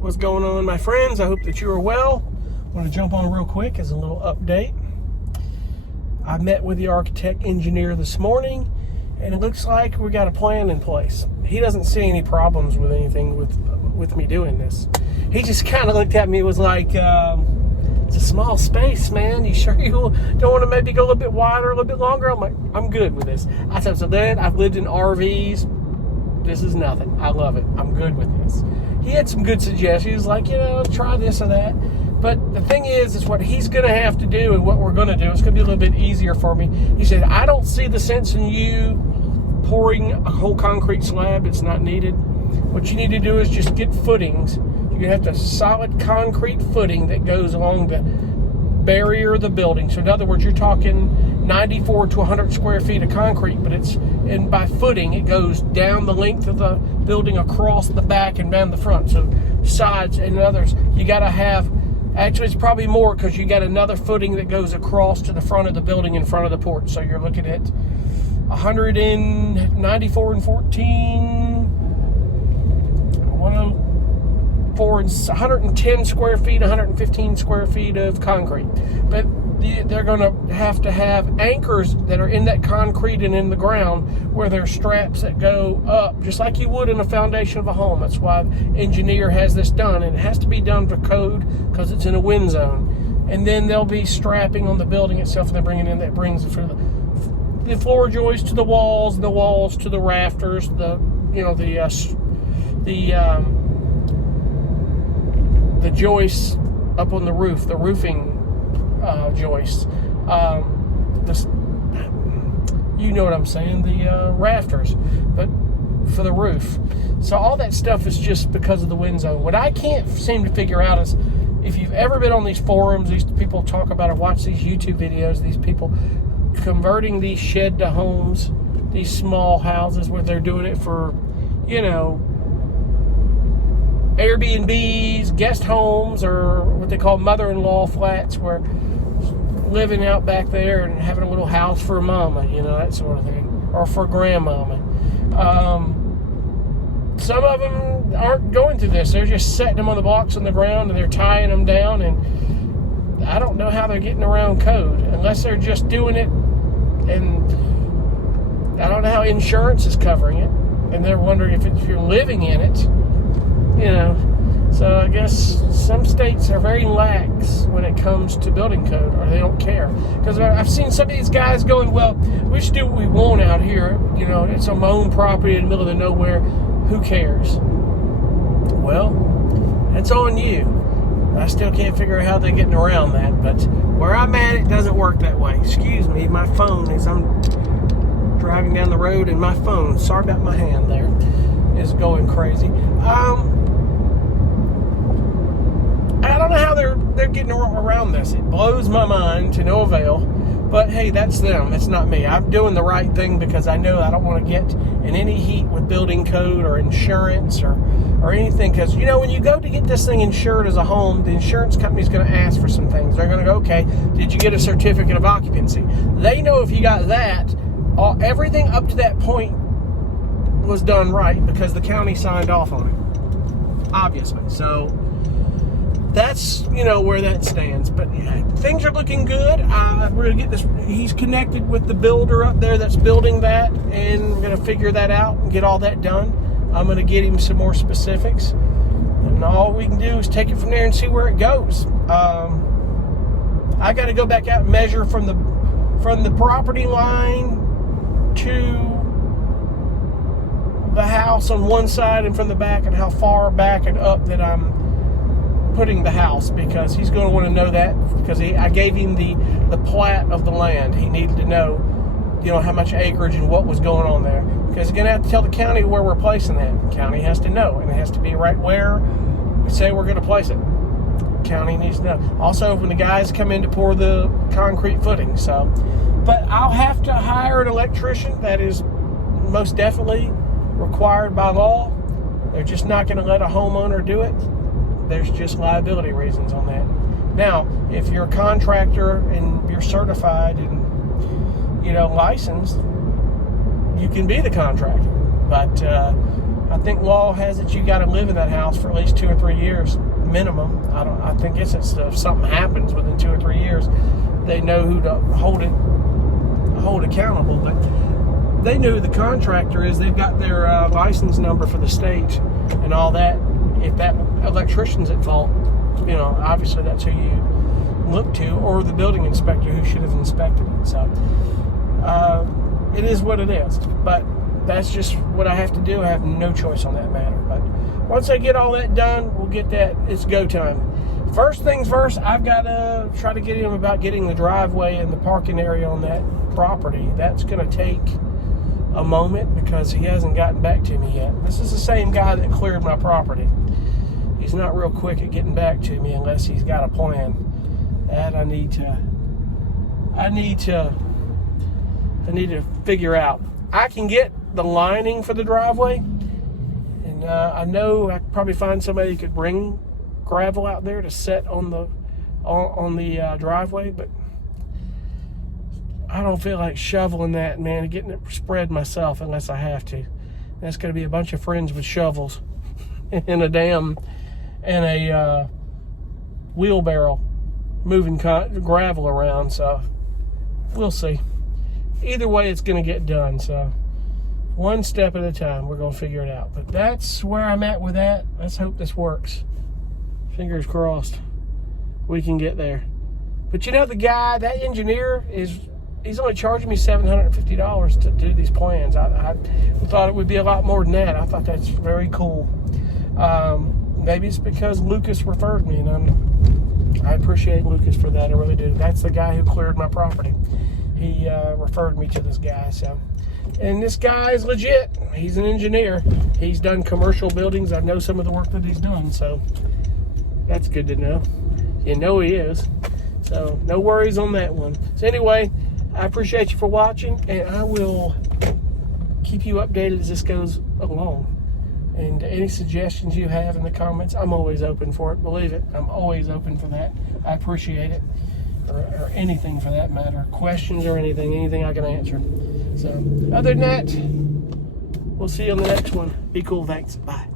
What's going on, my friends? I hope that you are well. I want to jump on real quick as a little update. I met with the architect engineer this morning, and it looks like we got a plan in place. He doesn't see any problems with anything with me doing this. He just kind of looked at me and was like, it's a small space, man. You sure you don't want to maybe go a little bit wider, a little bit longer? I'm like, I'm good with this. I said, so then I've lived in RVs. This is nothing. I love it. I'm good with this. He had some good suggestions, like, try this or that. But the thing is what he's going to have to do and what we're going to do, it's going to be a little bit easier for me. He said, I don't see the sense in you pouring a whole concrete slab. It's not needed. What you need to do is just get footings. You're going to have to solid concrete footing that goes along the barrier of the building. So in other words, you're talking 94 to 100 square feet of concrete, but and by footing, it goes down the length of the building, across the back and down the front. So sides and others, you got to have, actually it's probably more because you got another footing that goes across to the front of the building in front of the porch. So you're looking at 194 and 14, 110 square feet, 115 square feet of concrete. But they're going to have anchors that are in that concrete and in the ground where there's straps that go up, just like you would in a foundation of a home. That's why the engineer has this done, and it has to be done for code because it's in a wind zone. And then there'll be strapping on the building itself, and they're bringing in that brings it from the floor joists to the walls to the rafters, the joists up on the roof, the roofing joists, you know what I'm saying, the rafters, but for the roof. So all that stuff is just because of the wind zone. What I can't seem to figure out is, if you've ever been on these forums, these people talk about it, watch these YouTube videos, these people converting these shed to homes, these small houses where they're doing it for, Airbnbs, guest homes, or what they call mother-in-law flats, where living out back there and having a little house for mama, that sort of thing, or for grandmama. Some of them aren't going through this. They're just setting them on the blocks on the ground and they're tying them down, and I don't know how they're getting around code unless they're just doing it, and I don't know how insurance is covering it, and they're wondering if you're living in it. So I guess some states are very lax when it comes to building code, or they don't care. Because I've seen some of these guys going, well, we should do what we want out here. It's on my own property in the middle of nowhere. Who cares? Well, that's on you. I still can't figure out how they're getting around that. But where I'm at, it doesn't work that way. Excuse me, my phone is, I'm driving down the road and my phone, sorry about my hand there, is going crazy. I don't know how they're getting around this. It blows my mind to no avail. But hey, that's them. It's not me. I'm doing the right thing because I know I don't want to get in any heat with building code or insurance or anything. Because, when you go to get this thing insured as a home, the insurance company's going to ask for some things. They're going to go, okay, did you get a certificate of occupancy? They know if you got that, everything up to that point was done right because the county signed off on it, obviously. So that's where that stands. But things are looking good. We're gonna get this. He's connected with the builder up there that's building that, and we're gonna figure that out and get all that done. I'm gonna get him some more specifics, and all we can do is take it from there and see where it goes. I got to go back out and measure from the property line to the house on one side and from the back, and how far back and up that I'm putting the house, because he's going to want to know that, because I gave him the plat of the land. He needed to know, how much acreage and what was going on there, because he's going to have to tell the county where we're placing that. The county has to know, and it has to be right where we say we're going to place it. The county needs to know. Also, when the guys come in to pour the concrete footing. But I'll have to hire an electrician. That is most definitely required by law. They're just not going to let a homeowner do it. There's just liability reasons on that. Now, if you're a contractor and you're certified and licensed, you can be the contractor. But I think law has it you got to live in that house for at least 2 or 3 years minimum. I think it's if something happens within 2 or 3 years, they know who to hold accountable. But they know who the contractor is. They've got their license number for the state and all that. If that electrician's at fault, obviously that's who you look to, or the building inspector who should have inspected it. So it is what it is. But that's just what I have to do. I have no choice on that matter. But once I get all that done, we'll get that. It's go time. First things first, I've got to try to get him about getting the driveway and the parking area on that property. That's going to take a moment because he hasn't gotten back to me yet. This is the same guy that cleared my property. He's not real quick at getting back to me unless he's got a plan. That I need to figure out. I can get the lining for the driveway, and I know I could probably find somebody who could bring gravel out there to set on the driveway, but I don't feel like shoveling that, man, and getting it spread myself unless I have to. That's going to be a bunch of friends with shovels and a wheelbarrow moving gravel around, so we'll see. Either way, it's going to get done, so one step at a time, we're going to figure it out. But that's where I'm at with that. Let's hope this works. Fingers crossed we can get there. But the guy, that engineer, he's only charging me $750 to do these plans. I thought it would be a lot more than that. I thought that's very cool. Maybe it's because Lucas referred me, and I appreciate Lucas for that. I really do. That's the guy who cleared my property. He referred me to this guy. And this guy is legit. He's an engineer. He's done commercial buildings. I know some of the work that he's done, so that's good to know. He is. So no worries on that one. So anyway, I appreciate you for watching, and I will keep you updated as this goes along. And any suggestions you have in the comments, I'm always open for it. Believe it, I'm always open for that. I appreciate it. Or anything for that matter. Questions or anything I can answer. So other than that, we'll see you on the next one. Be cool. Thanks. Bye.